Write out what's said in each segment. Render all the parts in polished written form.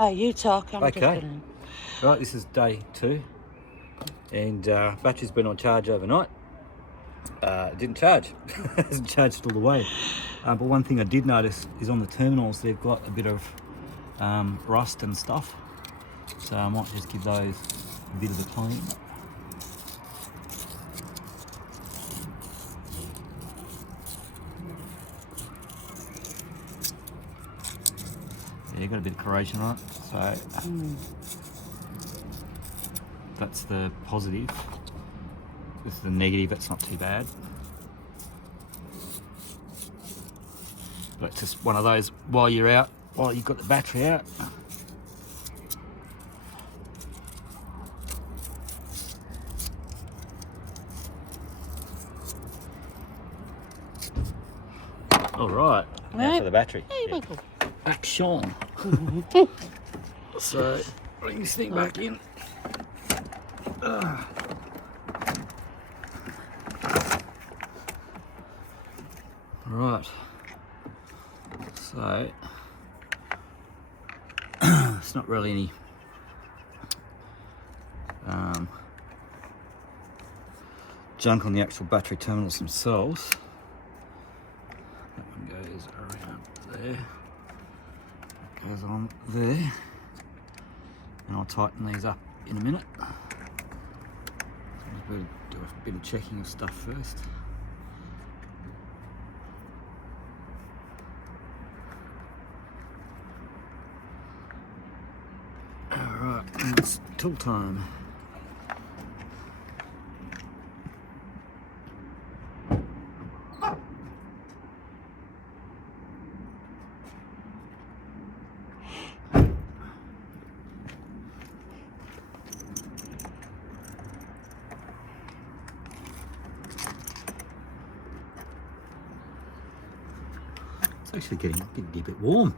Oh, you talk. I'm just Okay. gonna... Right, this is day 2, and battery's been on charge overnight. It didn't charge. It hasn't charged all the way. But one thing I did notice is on the terminals they've got a bit of rust and stuff. So I might just give those a bit of a clean. Yeah, got a bit of corrosion on it. So that's the positive. This is the negative. That's not too bad. But it's just one of those while you're out, while you've got the battery out. All right, now for the battery. Yeah. Action. So, bring this thing back in. Right. So, it's not really any junk on the actual battery terminals themselves. That one goes around there. That goes on there. And I'll tighten these up in a minute. So I'm going to do a bit of checking of stuff first. Alright, it's tool time. It's actually getting a bit warm.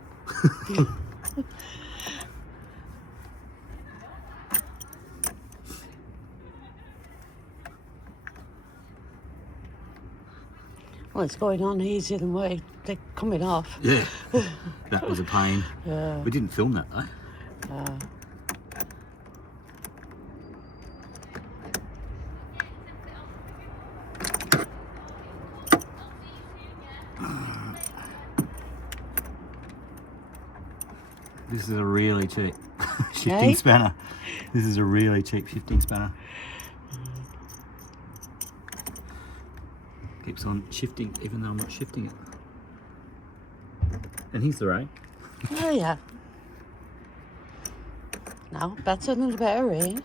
Well, it's going on easier than they're coming off. Yeah, that was a pain. Yeah. We didn't film that though. This is a really cheap shifting spanner. This is a really cheap shifting spanner. Keeps on shifting even though I'm not shifting it. And here's the rain. Oh, yeah. No, better than the better rain.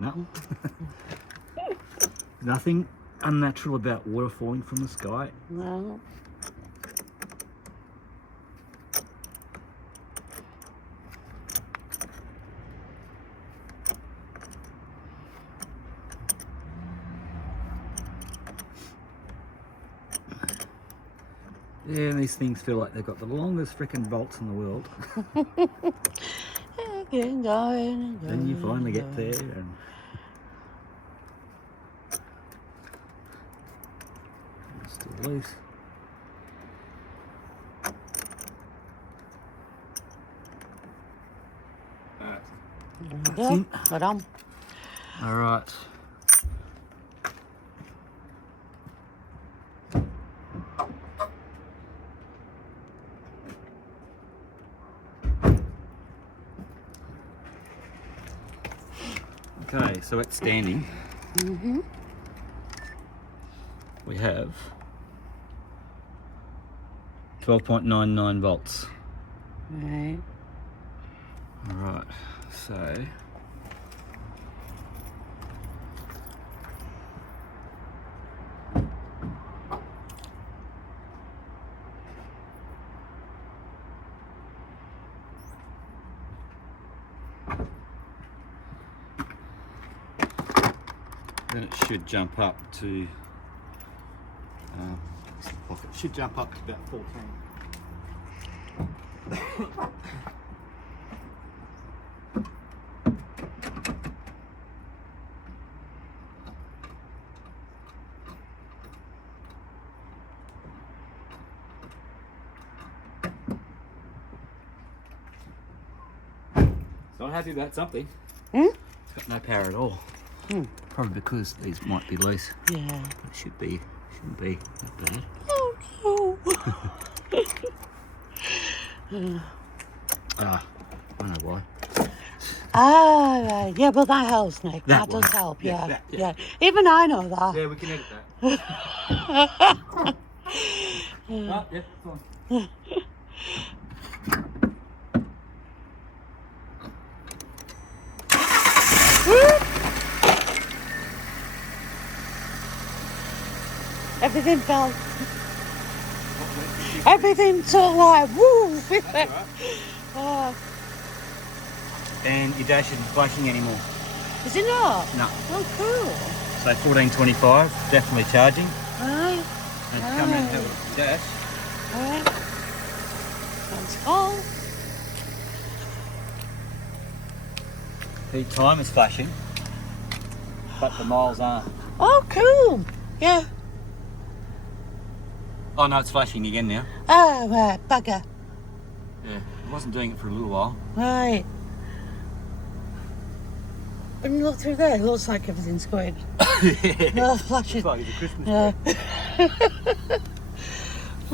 No. Nothing unnatural about water falling from the sky. No. Yeah, and these things feel like they've got the longest frickin' bolts in the world. Going. Then you finally get there and it's still loose. Yeah, but All right. Okay, so at standing, we have 12.99 volts. Right. All right, so then it should jump up to it should jump up to about 14. Not happy about something. Hmm? It's got no power at all. Hmm. Probably because these might be loose. Yeah. It shouldn't be that bad. Oh no. Ah, I know why. Ah, right. Yeah, but that helps, Nick. That That does one. help, Yeah, yeah. that, yeah. Even I know that. Yeah, we can edit that. Oh, yeah, fine. Everything fell. Everything sort of like, woo! Right. Oh, And your dash isn't flashing anymore. is it not? No. Oh, cool. So 1425, definitely charging. Alright, And come in and have a dash. alright. Let's go. The time is flashing, but the miles aren't. Oh, cool. Yeah. Oh no, it's flashing again now. Oh, right, bugger. Yeah, it wasn't doing it for a little while. Right. When you look through there, it looks like everything's going. No, flashing. It's like it's a Christmas Yeah. tree.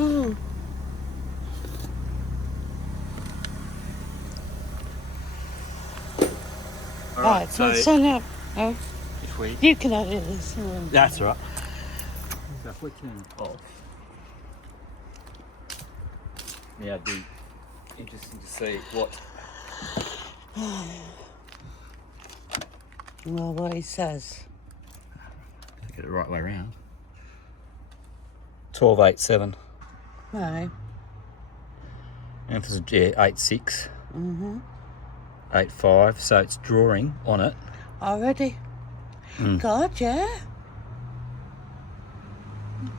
Ooh. Right, so now, oh, if we... you can edit this. That's right. So if we turn it off, yeah, it'd be interesting to see what... Well, what he says. Get it the right way around. 1287. Right. Emphasis, yeah, 86. Mm-hmm. 85. So it's drawing on it. Already? Mm. God, yeah.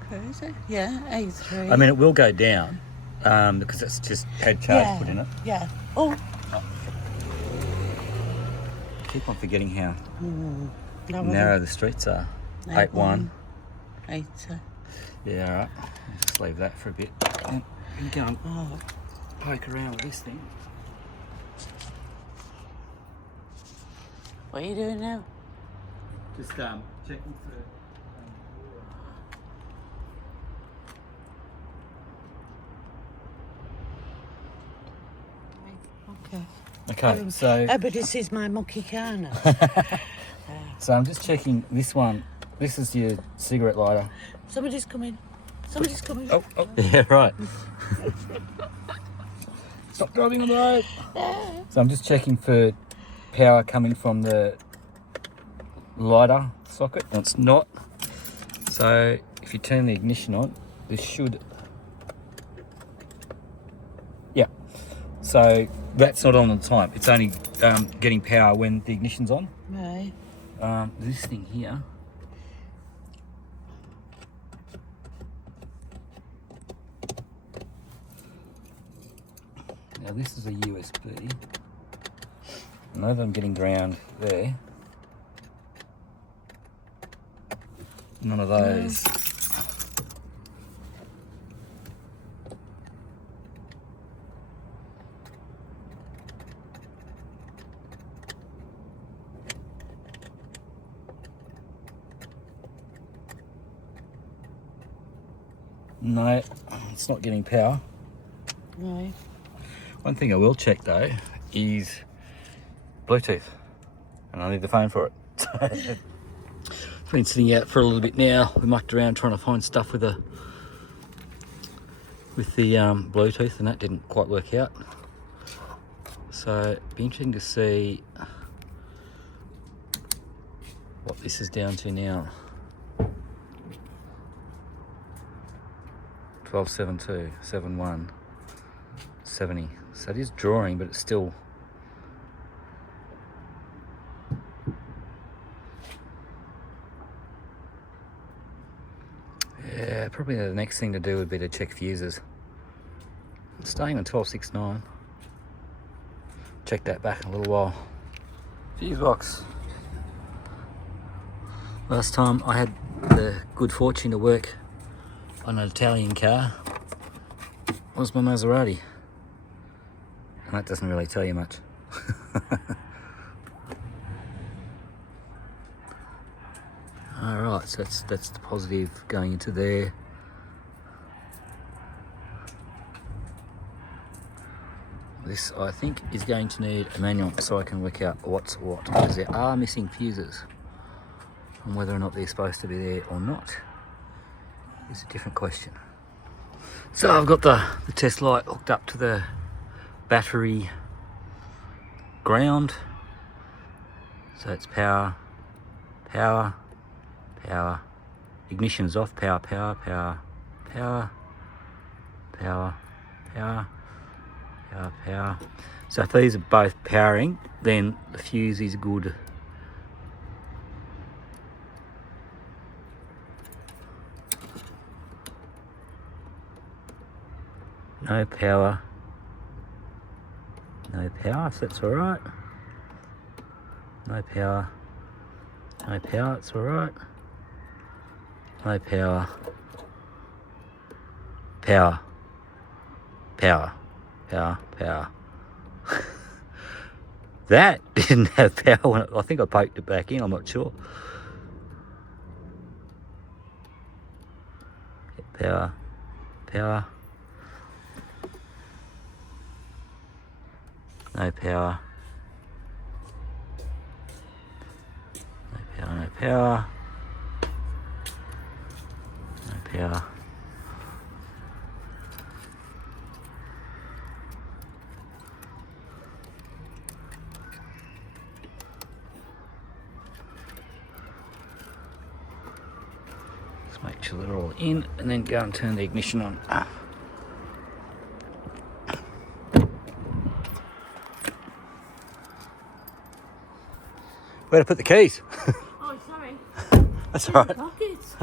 Crazy. Yeah, 83. I mean, it will go down because it's just had charge yeah. put in it. Yeah. Oh. Keep on forgetting how Narrow the streets are. 81. 80. Yeah, all right. Just leave that for a bit. And go and poke around with this thing. What are you doing now? Just checking for... Okay. Okay, so... Oh, but this is my monkey car now. So I'm just checking this one. This is your cigarette lighter. Somebody's coming. Somebody's coming. Oh. Yeah, right. Stop driving on the road. So I'm just checking for power coming from the lighter socket. Well, it's not. So if you turn the ignition on, this should... Yeah. So that's not on at the time. It's only getting power when the ignition's on. Right. This thing here. Now this is a USB. I know that I'm getting ground there. None of those. No, it's not getting power. Right. One thing I will check though is Bluetooth, and I need the phone for it. It's been sitting out for a little bit now. We mucked around trying to find stuff with the Bluetooth, and that didn't quite work out. So it'd be interesting to see what this is down to now. 1272, 71, 70. So it is drawing, but it's still... Yeah, probably the next thing to do would be to check fuses. It's staying on 1269. Check that back in a little while. Fuse box. Last time I had the good fortune to work on an Italian car was my Maserati. And that doesn't really tell you much. Alright, so that's the positive going into there. This, I think, is going to need a manual so I can work out what's what, because there are missing fuses. And whether or not they're supposed to be there or not is a different question. So I've got the test light hooked up to the battery ground. So it's power, power, power. Ignition is off, power, power, power, power, power, power, power, power. So if these are both powering, then the fuse is good. No power. No power, so that's alright. No power. No power, it's alright. No power. Power. Power. Power. Power. That didn't have power when I think I poked it back in, I'm not sure. Power. Power. No power. No power, no power. No power. Let's make sure they're all in and then go and turn the ignition on. Where to put the keys? Oh, sorry. That's all right. Pockets.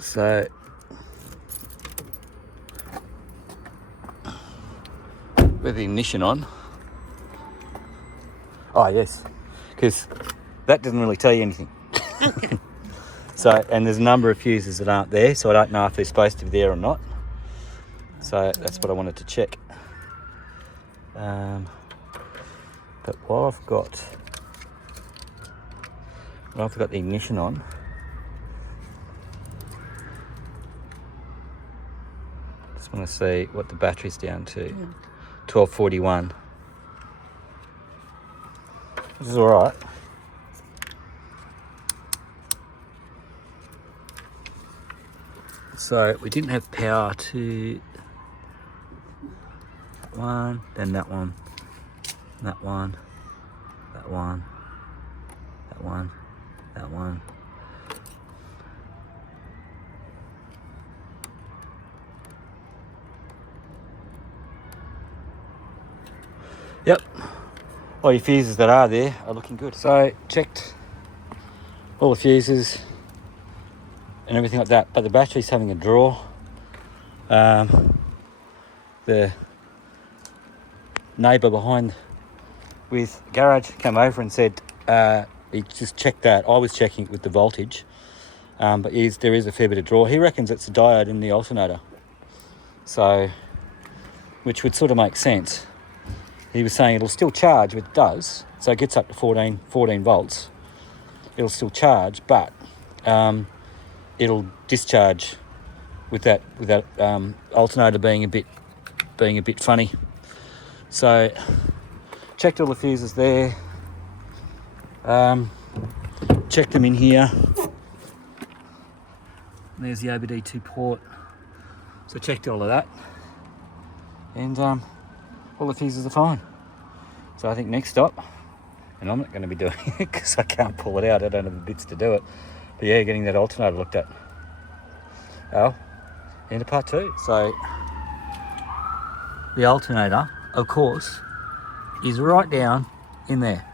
So, with the ignition on. Oh yes, because that doesn't really tell you anything. Okay. So, and there's a number of fuses that aren't there, so I don't know if they're supposed to be there or not. So that's what I wanted to check. But while I've got the ignition on, just want to see what the battery's down to. 1241. This is all right. So we didn't have power to that one, then that one, that one, that one, that one, that one. Yep, all your fuses that are there are looking good. So checked all the fuses and everything like that, but the battery's having a draw. The neighbour behind with garage came over and said he just checked that. I was checking it with the voltage, but there is a fair bit of draw. He reckons it's a diode in the alternator, so which would sort of make sense. He was saying it'll still charge, which it does, so it gets up to 14 volts. It'll still charge, but it'll discharge with that alternator being a bit funny. So checked all the fuses there. Checked them in here. There's the OBD2 port. So checked all of that, and all the fuses are fine. So I think next stop, and I'm not going to be doing it because I can't pull it out. I don't have the bits to do it. But yeah, getting that alternator looked at. Oh, into part two. So the alternator, of course, is right down in there.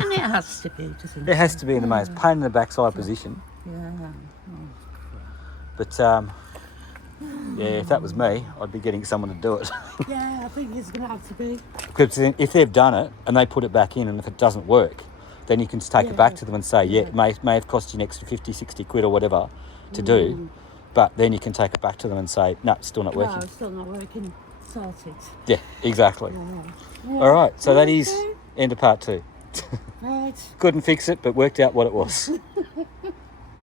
And it has to be, doesn't it? It has to be in the most pain in the backside position. Yeah. But yeah, if that was me, I'd be getting someone to do it. Yeah, I think it's going to have to be. Because if they've done it and they put it back in, and if it doesn't work, then you can just take it back to them and say, yeah, it may have cost you an extra 50, 60 quid or whatever to do, But then you can take it back to them and say, no, it's still not working. No, it's still not working. Start it. Yeah, exactly. Yeah. All right, so that is Okay. end of part 2. Right. Couldn't fix it, but worked out what it was.